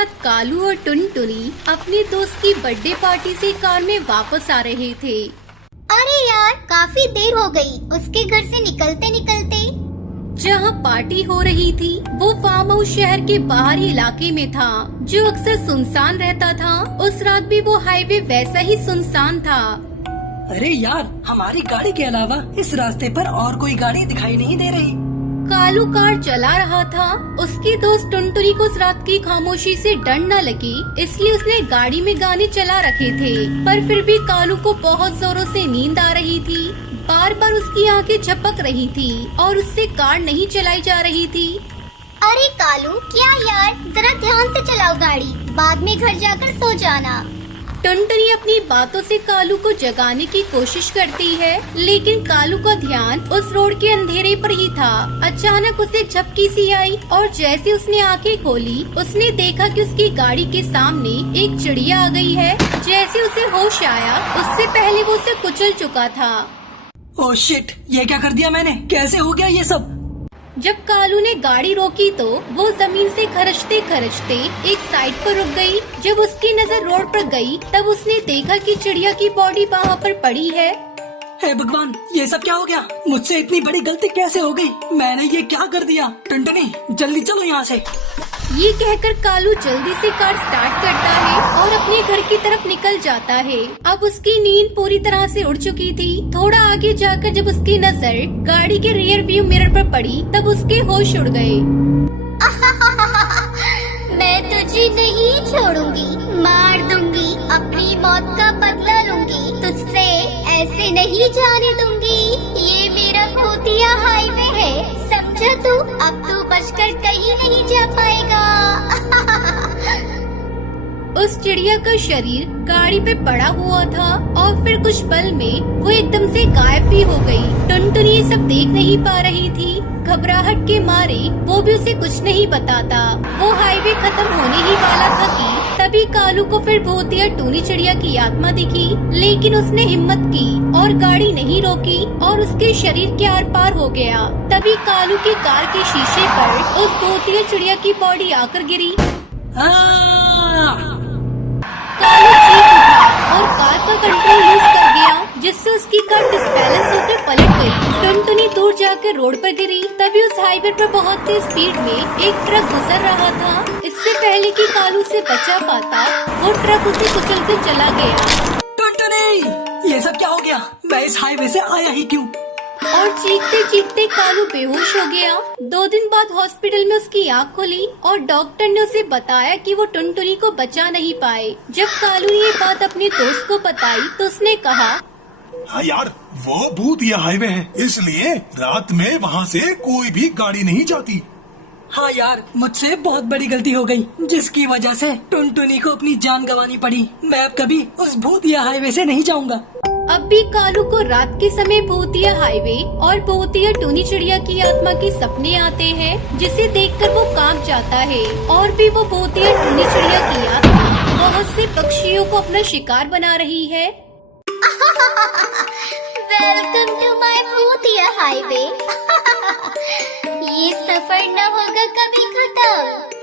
रात कालू और टुनटुनी अपने दोस्त की बर्थडे पार्टी से कार में वापस आ रहे थे। अरे यार, काफी देर हो गई उसके घर से निकलते निकलते। जहाँ पार्टी हो रही थी वो फार्म हाउस शहर के बाहरी इलाके में था, जो अक्सर सुनसान रहता था। उस रात भी वो हाईवे वैसा ही सुनसान था। अरे यार, हमारी गाड़ी के अलावा इस रास्ते पर और कोई गाड़ी दिखाई नहीं दे रही। कालू कार चला रहा था। उसकी दोस्त टुनटुनी को उस रात की खामोशी से डर न लगी, इसलिए उसने गाड़ी में गाने चला रखे थे। पर फिर भी कालू को बहुत जोरों से नींद आ रही थी। बार बार उसकी आंखें झपक रही थी और उससे कार नहीं चलाई जा रही थी। अरे कालू, क्या यार, जरा ध्यान से चलाओ गाड़ी, बाद में घर जाकर सो जाना। टुनटुनी अपनी बातों से कालू को जगाने की कोशिश करती है, लेकिन कालू का ध्यान उस रोड के अंधेरे पर ही था। अचानक उसे झपकी सी आई और जैसे उसने आंखें खोली, उसने देखा कि उसकी गाड़ी के सामने एक चिड़िया आ गई है। जैसे उसे होश आया, उससे पहले वो उसे कुचल चुका था। ओह शिट, ये क्या कर दिया मैंने? कैसे हो गया ये सब? जब कालू ने गाड़ी रोकी तो वो जमीन से खरचते खरचते एक साइड पर रुक गई। जब उसकी नजर रोड पर गई, तब उसने देखा कि चिड़िया की बॉडी वहाँ पर पड़ी है। हे भगवान, ये सब क्या हो गया? मुझसे इतनी बड़ी गलती कैसे हो गई? मैंने ये क्या कर दिया? टुनटुनी, जल्दी चलो यहाँ से। ये कहकर कालू जल्दी से कार स्टार्ट करता है और अपने घर की तरफ निकल जाता है। अब उसकी नींद पूरी तरह से उड़ चुकी थी। थोड़ा आगे जाकर जब उसकी नजर गाड़ी के रियर व्यू मिरर पर पड़ी, तब उसके होश उड़ गए। मैं तुझे नहीं छोड़ूंगी, मार दूंगी, अपनी मौत का बदला लूंगी, तुझसे ऐसे नहीं जाने दूंगी। ये मेरा भूतिया हाईवे है, समझा तू? अब तू बचकर कहीं नहीं जा पाएगा। उस चिड़िया का शरीर गाड़ी पे पड़ा हुआ था और फिर कुछ पल में वो एकदम से गायब भी हो गई। टुनटुनी ये सब देख नहीं पा रही थी। घबराहट के मारे वो भी उसे कुछ नहीं बताता। वो हाईवे खत्म होने ही वाला था कि तभी कालू को फिर भूतिया टूनी चिड़िया की आत्मा दिखी, लेकिन उसने हिम्मत की और गाड़ी नहीं रोकी और उसके शरीर के आर पार हो गया। तभी कालू की कार के शीशे पर उस भूतिया चिड़िया की बॉडी आकर गिरी। कालू चीख उठा और कार का कंट्रोल लूज कर गया, जिससे उसकी कार डिसबैलेंस होकर पलट गई। टुनटुनी दूर जाकर रोड पर गिरी। तभी उस हाईवे पर बहुत तेज स्पीड में एक ट्रक गुजर रहा था। इससे पहले कि कालू से बचा पाता, वो ट्रक उसे कुचल कर चला गया। टुनटुनी, ये सब क्या हो गया? मैं इस हाईवे से आया ही क्यों? और चीखते चीखते कालू बेहोश हो गया। 2 दिन बाद हॉस्पिटल में उसकी आँख खुली और डॉक्टर ने उसे बताया कि वो टुनटुनी को बचा नहीं पाए। जब कालू ने ये बात अपने दोस्त को बताई तो उसने कहा, हाँ यार, वो भूतिया हाईवे है, इसलिए रात में वहाँ से कोई भी गाड़ी नहीं जाती। हाँ यार, मुझसे बहुत बड़ी गलती हो गई, जिसकी वजह से टुनटुनी को अपनी जान गंवानी पड़ी। मैं अब कभी उस भूतिया हाईवे से नहीं जाऊंगा। अब भी कालू को रात के समय भूतिया हाईवे और भूतिया टूनी चिड़िया की आत्मा के सपने आते हैं, जिसे देखकर वो कांप जाता है। और भी वो भूतिया टूनी चिड़िया की आत्मा बहुत से पक्षियों को अपना शिकार बना रही है। वेलकम टू माय भूतिया हाईवे। ये सफर न होगा कभी खत्म।